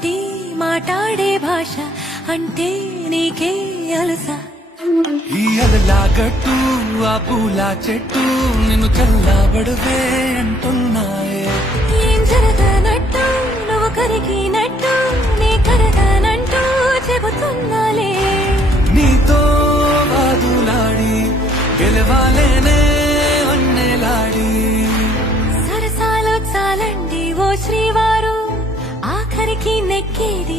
తోటి మాట్లాడే భాష అంటే నీకే అలస ఈ అలలా గట్టు ఆ పూల చెట్టు నిన్ను చల్లబడువే అంటున్నాయే ఏం జరగనట్టు నువ్వు కరిగినట్టు నీ కరగనంటూ చెబుతున్నాలే నీతో వాదులాడి గెలవాలేనే అన్నెలాడి సరసాలు చాలండి ఓ శ్రీవారు ఆఖరికి నెక్కేది